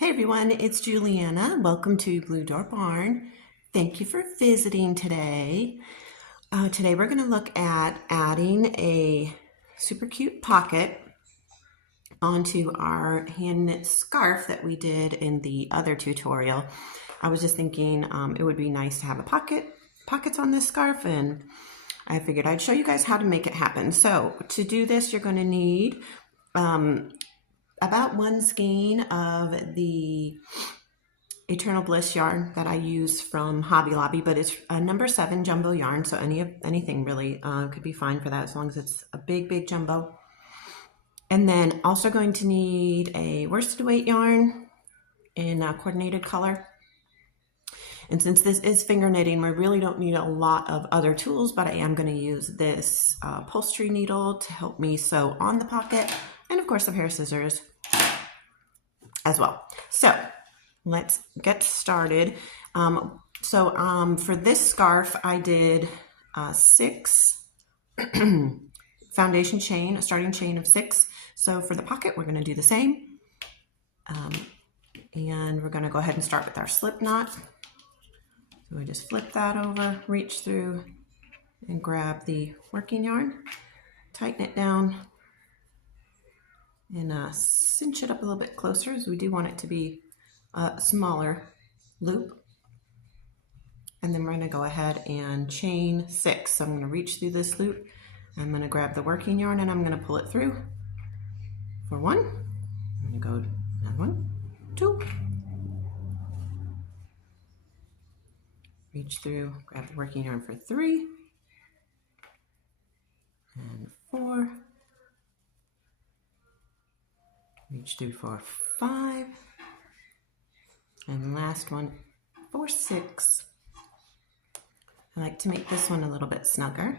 Hey everyone, it's Juliana. Welcome to Blue Door Barn. Thank you for visiting today. Today we're going to look at adding a super cute pocket onto our hand knit scarf that we did in the other tutorial. I was just thinking it would be nice to have pockets on this scarf, and I figured I'd show you guys how to make it happen. So to do this, you're going to need about one skein of the Eternal Bliss yarn that I use from Hobby Lobby, but it's a number 7 jumbo yarn, so anything really could be fine for that as long as it's a big jumbo. And then also going to need a worsted weight yarn in a coordinated color. And since this is finger knitting, we really don't need a lot of other tools, but I am going to use this upholstery needle to help me sew on the pocket, and of course a pair of scissors as well. So let's get started. For this scarf, I did 6 foundation chain, a starting chain of 6. So for the pocket, we're going to do the same. And we're going to go ahead and start with our slip knot. So we just flip that over, reach through, and grab the working yarn, tighten it down, and cinch it up a little bit closer, as we do want it to be a smaller loop. And then we're going to go ahead and chain 6. So I'm going to reach through this loop. I'm going to grab the working yarn and I'm going to pull it through for 1. I'm going to go another 1, 2. Reach through, grab the working yarn for 3 and 4. Reach through for 5. And last one for 6. I like to make this one a little bit snugger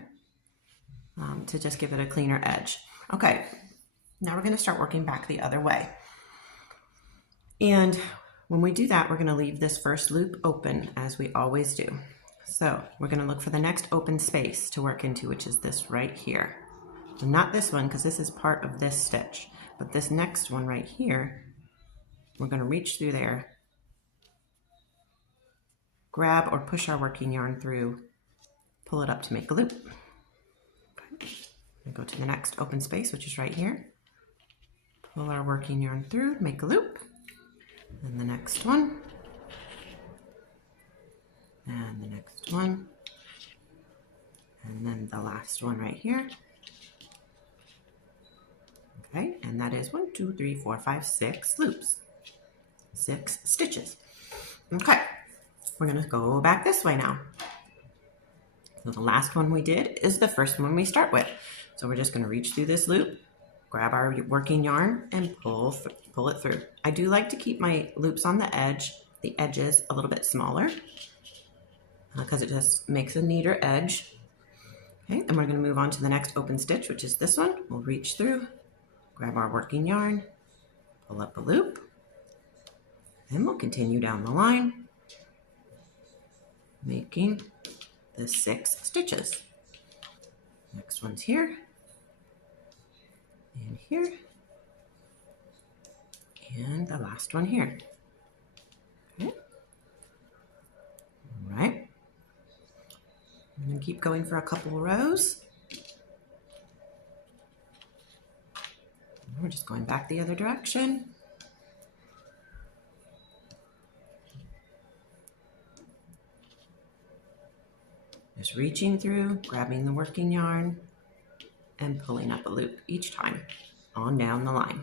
to just give it a cleaner edge. Okay, now we're going to start working back the other way. And when we do that, we're going to leave this first loop open, as we always do. So we're going to look for the next open space to work into, which is this right here. So not this one, because this is part of this stitch, but this next one right here, we're going to reach through there, grab or push our working yarn through, pull it up to make a loop. Okay. Go to the next open space, which is right here. Pull our working yarn through, make a loop. And the next one. And the next one. And then the last one right here. Okay, and that is 1, 2, 3, 4, 5, 6 loops. 6 stitches. Okay, we're going to go back this way now. So the last one we did is the first one we start with. So we're just going to reach through this loop, grab our working yarn, and pull it through. I do like to keep my loops on the edges a little bit smaller, because it just makes a neater edge. Okay, and we're going to move on to the next open stitch, which is this one. We'll reach through, grab our working yarn, pull up a loop, and we'll continue down the line, making the 6 stitches. Next one's here, and here, and the last one here. Okay. All right. I'm going to keep going for a couple rows. We're just going back the other direction. Just reaching through, grabbing the working yarn, and pulling up a loop each time on down the line.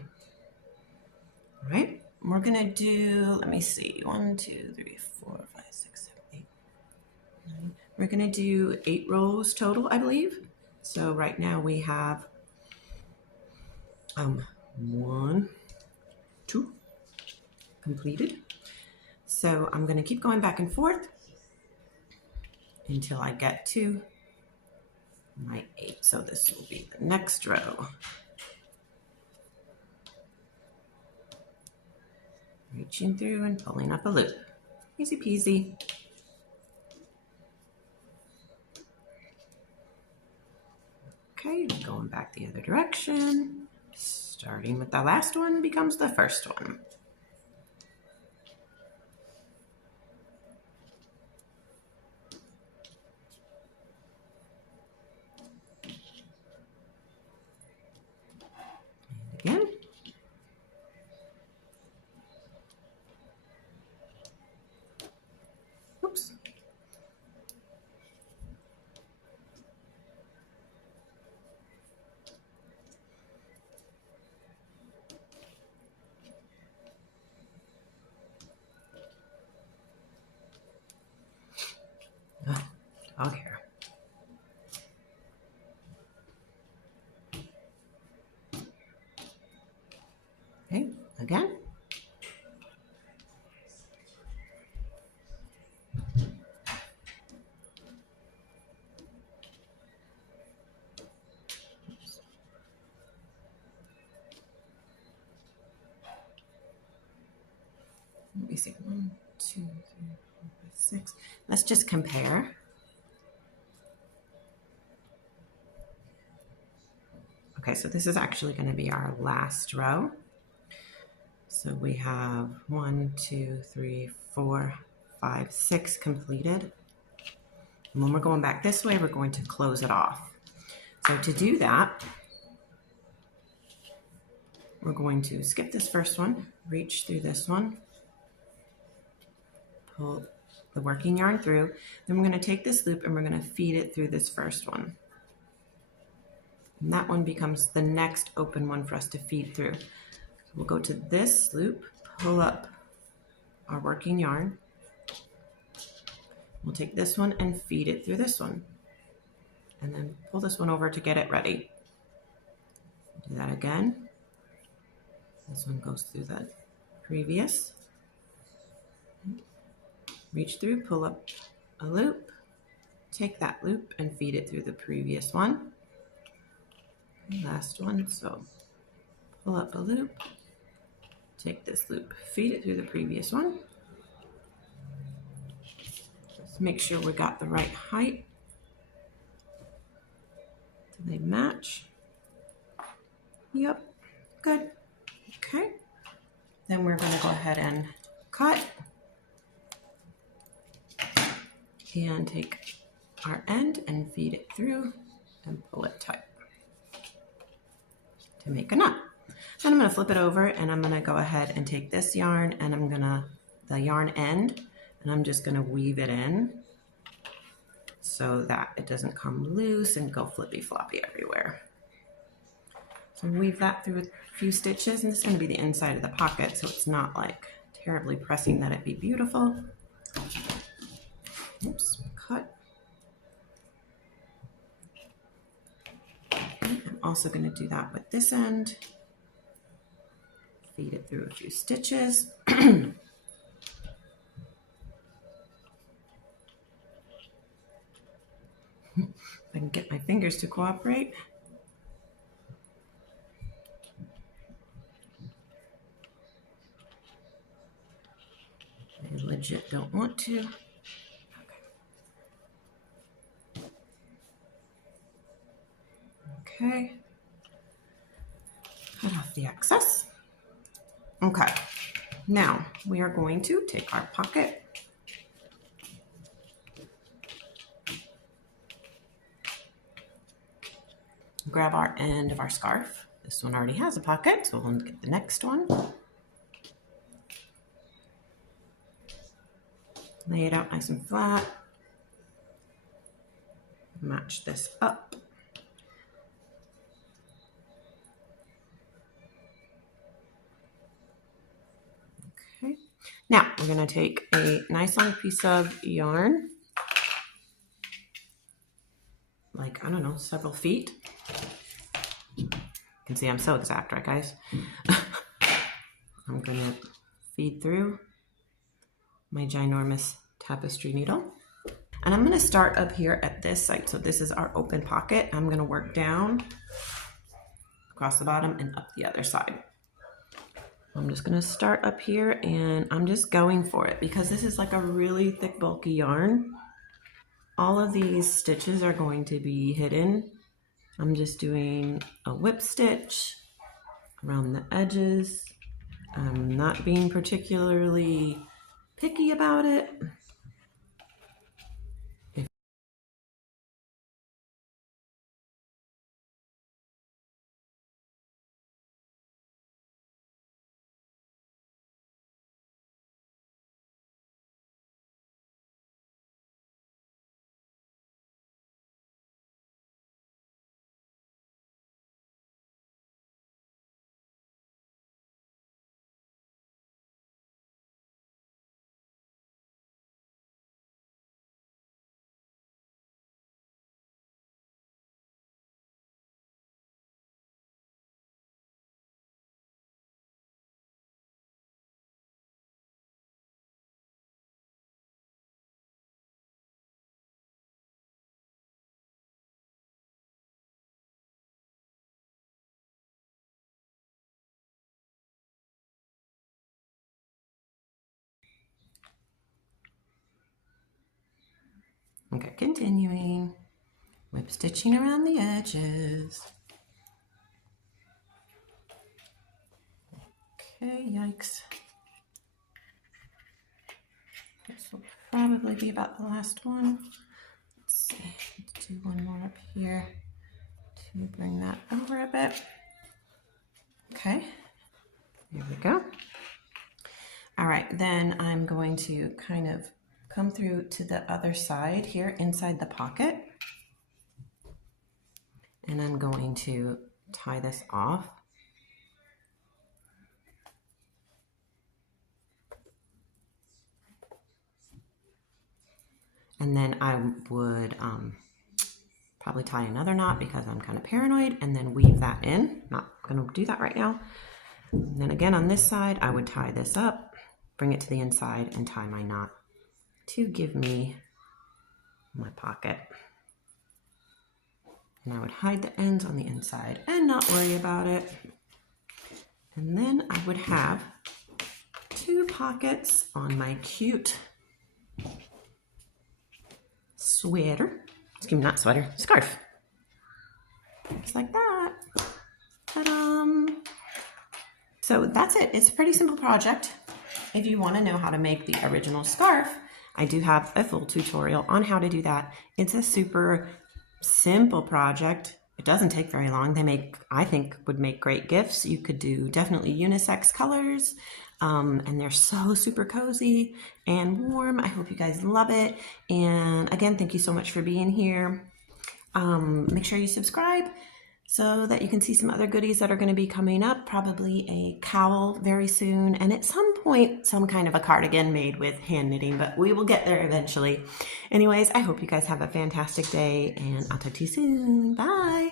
All right, we're gonna do, let me see, 1, 2, 3, 4, 5, 6, 7, 8, 9. We're gonna do 8 rows total, I believe. So right now we have 1, 2 completed. So I'm gonna keep going back and forth until I get to my 8. So this will be the next row. Reaching through and pulling up a loop. Easy peasy. Okay, going back the other direction. Starting with the last one becomes the first one. Let me see. 1, 2, 3, 4, 5, 6. Let's just compare. Okay, so this is actually going to be our last row. So we have 1, 2, 3, 4, 5, 6 completed. And when we're going back this way, we're going to close it off. So to do that, we're going to skip this first one, reach through this one, pull the working yarn through. Then we're going to take this loop and we're going to feed it through this first one. And that one becomes the next open one for us to feed through. So we'll go to this loop, pull up our working yarn. We'll take this one and feed it through this one. And then pull this one over to get it ready. Do that again. This one goes through the previous. Reach through, pull up a loop, take that loop and feed it through the previous one. Last one, so pull up a loop, take this loop, feed it through the previous one. Just make sure we got the right height so they match. Yep, good. Okay, then we're going to go ahead and cut and take our end and feed it through and pull it tight to make a knot. Then I'm going to flip it over and I'm going to go ahead and take this yarn and I'm going to, the yarn end, and I'm just going to weave it in so that it doesn't come loose and go flippy floppy everywhere. So weave that through a few stitches, and this is going to be the inside of the pocket, so it's not like terribly pressing that it be beautiful. Oops, cut. I'm also going to do that with this end. Feed it through a few stitches. If I can get my fingers to cooperate. I legit don't want to. Okay. Cut off the excess. Okay. Now we are going to take our pocket, grab our end of our scarf. This one already has a pocket, so we'll get the next one. Lay it out nice and flat. Match this up. Okay. Now we're going to take a nice long piece of yarn, like, I don't know, several feet. You can see I'm so exact, right guys? I'm going to feed through my ginormous tapestry needle. And I'm going to start up here at this side. So this is our open pocket. I'm going to work down across the bottom and up the other side. I'm just going to start up here and I'm just going for it because this is like a really thick, bulky yarn. All of these stitches are going to be hidden. I'm just doing a whip stitch around the edges. I'm not being particularly picky about it. Okay, continuing. Whip stitching around the edges. Okay, yikes. This will probably be about the last one. Let's see, let's do one more up here to bring that over a bit. Okay, here we go. All right, then I'm going to kind of come through to the other side here inside the pocket. And I'm going to tie this off. And then I would probably tie another knot because I'm kind of paranoid, and then weave that in. Not going to do that right now. And then again on this side, I would tie this up, bring it to the inside, and tie my knot to give me my pocket. And I would hide the ends on the inside and not worry about it. And then I would have 2 pockets on my cute sweater. Excuse me, not sweater, scarf. Just like that. Ta-da! So that's it. It's a pretty simple project. If you want to know how to make the original scarf, I do have a full tutorial on how to do that. It's a super simple project. It doesn't take very long. They make, I think, would make great gifts. You could do definitely unisex colors, and they're so super cozy and warm. I hope you guys love it. And again, thank you so much for being here. Make sure you subscribe so that you can see some other goodies that are going to be coming up, probably a cowl very soon, and at some point, some kind of a cardigan made with hand knitting, but we will get there eventually. Anyways, I hope you guys have a fantastic day, and I'll talk to you soon. Bye!